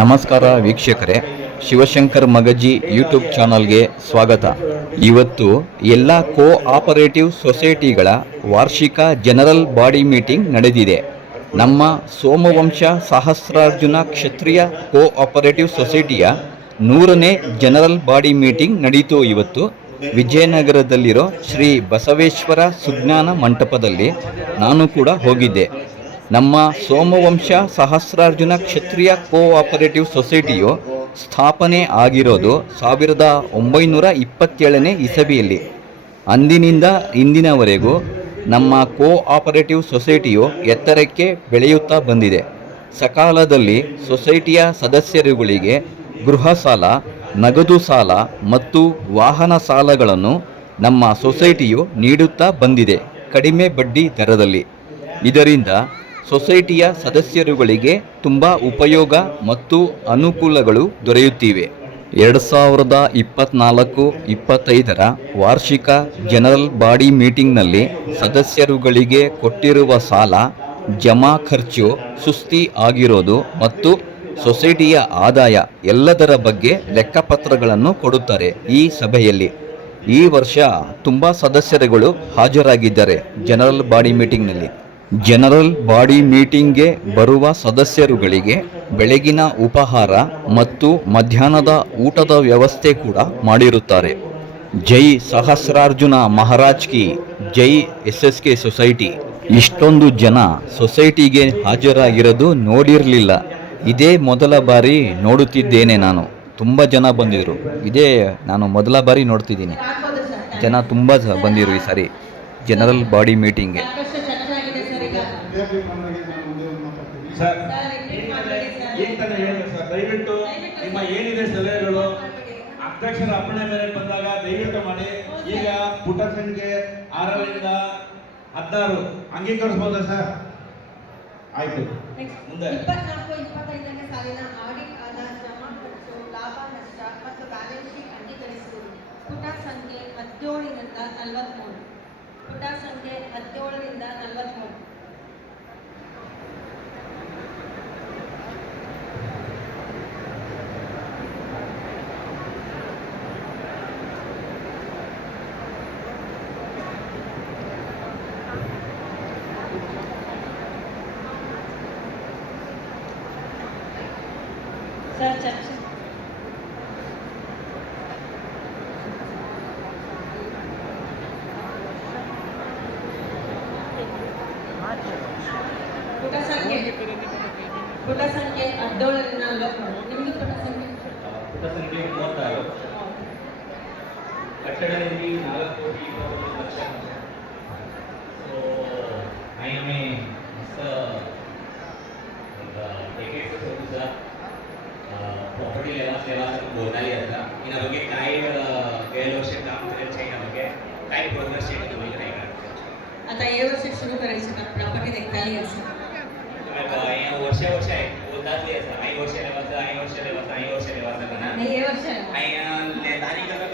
ನಮಸ್ಕಾರ ವೀಕ್ಷಕರೇ, ಶಿವಶಂಕರ್ ಮಗಜಿ ಯೂಟ್ಯೂಬ್ ಚಾನಲ್ಗೆ ಸ್ವಾಗತ. ಇವತ್ತು ಎಲ್ಲ ಕೋ ಆಪರೇಟಿವ್ ಸೊಸೈಟಿಗಳ ವಾರ್ಷಿಕ ಜನರಲ್ ಬಾಡಿ ಮೀಟಿಂಗ್ ನಡೆದಿದೆ. ನಮ್ಮ ಸೋಮವಂಶ ಸಹಸ್ರಾರ್ಜುನ ಕ್ಷತ್ರಿಯ ಕೋ ಆಪರೇಟಿವ್ ಸೊಸೈಟಿಯ ನೂರನೇ ಜನರಲ್ ಬಾಡಿ ಮೀಟಿಂಗ್ ನಡೀತು ಇವತ್ತು. ವಿಜಯನಗರದಲ್ಲಿರೋ ಶ್ರೀ ಬಸವೇಶ್ವರ ಸುಜ್ಞಾನ ಮಂಟಪದಲ್ಲಿ ನಾನು ಕೂಡ ಹೋಗಿದ್ದೆ. ನಮ್ಮ ಸೋಮವಂಶ ಸಹಸ್ರಾರ್ಜುನ ಕ್ಷತ್ರಿಯ ಕೋ ಆಪರೇಟಿವ್ ಸೊಸೈಟಿಯು ಸ್ಥಾಪನೆ ಆಗಿರೋದು ಸಾವಿರದ ಒಂಬೈನೂರ ಇಪ್ಪತ್ತೇಳನೇ ಇಸವಿಯಲ್ಲಿ. ಅಂದಿನಿಂದ ಇಂದಿನವರೆಗೂ ನಮ್ಮ ಕೋ ಆಪರೇಟಿವ್ ಸೊಸೈಟಿಯು ಎತ್ತರಕ್ಕೆ ಬೆಳೆಯುತ್ತಾ ಬಂದಿದೆ. ಸಕಾಲದಲ್ಲಿ ಸೊಸೈಟಿಯ ಸದಸ್ಯರುಗಳಿಗೆ ಗೃಹ ಸಾಲ ನಗದು ಸಾಲ ಮತ್ತು ವಾಹನ ಸಾಲಗಳನ್ನು ನಮ್ಮ ಸೊಸೈಟಿಯು ನೀಡುತ್ತಾ ಬಂದಿದೆ ಕಡಿಮೆ ಬಡ್ಡಿ ದರದಲ್ಲಿ. ಇದರಿಂದ ಸೊಸೈಟಿಯ ಸದಸ್ಯರುಗಳಿಗೆ ತುಂಬ ಉಪಯೋಗ ಮತ್ತು ಅನುಕೂಲಗಳು ದೊರೆಯುತ್ತಿವೆ. ಎರಡು ಸಾವಿರದ ಇಪ್ಪತ್ನಾಲ್ಕು ಇಪ್ಪತ್ತೈದರ ವಾರ್ಷಿಕ ಜನರಲ್ ಬಾಡಿ ಮೀಟಿಂಗ್ನಲ್ಲಿ ಸದಸ್ಯರುಗಳಿಗೆ ಕೊಟ್ಟಿರುವ ಸಾಲ, ಜಮಾ ಖರ್ಚು, ಸುಸ್ತಿ ಆಗಿರೋದು ಮತ್ತು ಸೊಸೈಟಿಯ ಆದಾಯ ಎಲ್ಲದರ ಬಗ್ಗೆ ಲೆಕ್ಕಪತ್ರಗಳನ್ನು ಕೊಡುತ್ತಾರೆ ಈ ಸಭೆಯಲ್ಲಿ. ಈ ವರ್ಷ ತುಂಬ ಸದಸ್ಯರುಗಳು ಹಾಜರಾಗಿದ್ದಾರೆ ಜನರಲ್ ಬಾಡಿ ಮೀಟಿಂಗ್ನಲ್ಲಿ. ಜನರಲ್ ಬಾಡಿ ಮೀಟಿಂಗ್ಗೆ ಬರುವ ಸದಸ್ಯರುಗಳಿಗೆ ಬೆಳಗಿನ ಉಪಹಾರ ಮತ್ತು ಮಧ್ಯಾಹ್ನದ ಊಟದ ವ್ಯವಸ್ಥೆ ಕೂಡ ಮಾಡಿರುತ್ತಾರೆ. ಜೈ ಸಹಸ್ರಾರ್ಜುನ ಮಹಾರಾಜ್ ಕಿ, ಜೈ ಎಸ್ ಎಸ್ ಕೆ ಸೊಸೈಟಿ. ಇಷ್ಟೊಂದು ಜನ ಸೊಸೈಟಿಗೆ ಹಾಜರಾಗಿರೋದು ನೋಡಿರಲಿಲ್ಲ. ಇದೇ ಮೊದಲ ಬಾರಿ ನೋಡುತ್ತಿದ್ದೇನೆ ನಾನು. ತುಂಬ ಜನ ಬಂದಿದ್ರು. ಇದೇ ನಾನು ಮೊದಲ ಬಾರಿ ನೋಡ್ತಿದ್ದೀನಿ. ಜನ ತುಂಬ ಬಂದಿರು ಈ ಸಾರಿ. General body ಮೀಟಿಂಗ್ಗೆ. ಸಾಕಷ್ಟು ಚೆನ್ನಾಗಿದೆ ಸರ್ ಈಗ ಸರ್, ತಾನೇ ಸರ್? ದಯವಿಟ್ಟು ನಿಮ್ಮ ಏನಿದೆ ಸಲಹೆಗಳು? ಅಧ್ಯಕ್ಷರ ಅಪ್ಪಣೆ ಮೇಲೆ ಬಂದಾಗ ದಯವಿಟ್ಟು ಮಾಡಿ. ಈಗ ಪುಟ ಸಂಖ್ಯೆ ಆರರಿಂದ ಹದಿನಾರು. ಅಂಗೀಕರಿಸ್ಬೋದಾ ಸರ್? ಆಯ್ತು. ಮುಂದೆ. ಇಪ್ಪತ್ನಾಲ್ಕು ಇಪ್ಪತ್ತೈದನೇ ಸಾಲಿನ ಆಡಿಟ್ ಲಾಭ ನಷ್ಟ ಮತ್ತು ಬ್ಯಾಲೆನ್ಸ್ ಶೀಟ್ ಅಂಗೀಕರಿಸುವುದು ಪುಟ ಸಂಖ್ಯೆ ಹದಿನೇಳರಿಂದ ನಲವತ್ಮೂರು. ಪುಟ ಸಂಖ್ಯೆ ಹದಿನೇಳರಿಂದ ನಲವತ್ಮೂರು. ಸರ್ ಚರ್ಚೆ ಪುಟ ಸಂಖ್ಯೆ ಪುಟ ಸಂಖ್ಯೆ ಹದಿನೇಳರಿಂದ ನಲವತ್ಮೂರು ನಿಮ್ದು ಪುಟ ಸಂಖ್ಯೆ ಪುಟ ಸಂಖ್ಯೆ ಮೂವತ್ತಾರು ಕಟ್ಟಡ ನಿಧಿ ನಾಲ್ಕು ಕೋಟಿ ಇಪ್ಪತ್ತೊಂದು ಲಕ್ಷ ಸೊ ఏడు డాక్టరేట్ చేయాలంటే టైం ప్రోగ్రెస్ చేయడం आता हे वर्ष सुरू करायचं का? प्रॉपर्टी देखताली असं. वर्ष वर्ष आहे. बोलतात ऐं वर्ष लेवाचं ऐं नाही हे वर्ष ऐं तारीख करत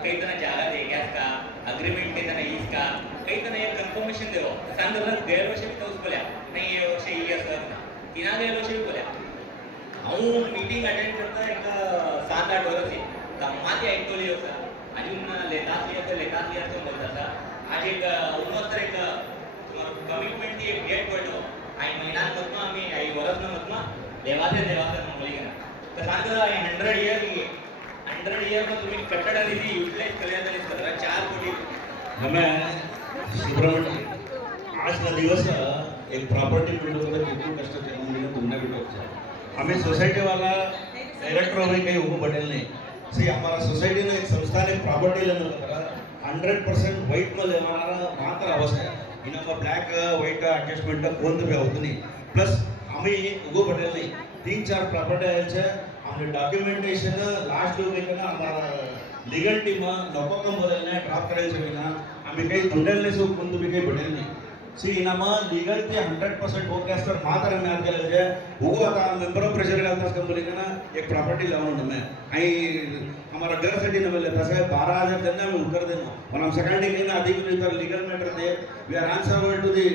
काही तर जागा दे गॅस का अग्रीमेंट देताना इसका काही त्यांना एक कन्फर्मेशन देवो सांगलं गेल्या वर्षी तोच बोल्या नाही हे वर्ष ही असं ना तिना गेल्या वर्षी बोल्या हांव मिटींग अटेंड करता एक सात आठ वरसी माती ऐकतली आसा अजून लेतातली आसा लेतातली आसा म्हणत आसा आज एक ऑलमोस्ट एक कमिटमेंट ती एक डेट पडलो आणि महिन्यात मतना आम्ही आई वरस न मतना देवाचे देवाचे म्हणली तर सांगता हंड्रेड इयर हंड्रेड इयर मग तुम्ही कट्टड निधी युटिलाइज करण्यात आली सर चार कोटी हमें सुब्रमण्य आज का दिवस एक प्रॉपर्टी बिल्डर कितनी कष्ट चाहिए तुमने भी लोग हमें सोसाइटी वाला डायरेक्टर हमें कहीं ऊपर पटेल नहीं सी हमारा सोसाइटी में एक संस्था ने प्रॉपर्टी लेने का हंड्रेड परसेंट वाइट में लेना मात्र अवस्था है इनका ब्लैक वाइट अडजस्टमेंट कोण भी होती नहीं प्लस हमें उगो पटेल नहीं तीन चार प्रॉपर्टी आए છે हमने डॉक्यूमेंटेशन लास्ट लोग हमारा लीगल टीम नको कम बदलने ड्रॉप करायचं विना आम्ही काही धुंडेल नाही सोड कोणतं बी काही भेटेल नाही ಸಿ ನಮ್ಮ लीगल ते हंड्रेड पर्सेंट ओके असतं मात्र आम्ही आज केलं म्हणजे हो आता मेंबर ऑफ प्रेशर घालतात कंपनी का ना एक प्रॉपर्टी लावून नमे आणि हमारा घर साठी नमेले तसं आहे बारा हजार त्यांना आम्ही उत्तर देणं पण आम सगळ्यांनी काही ना अधिक legal matter they we are answer to the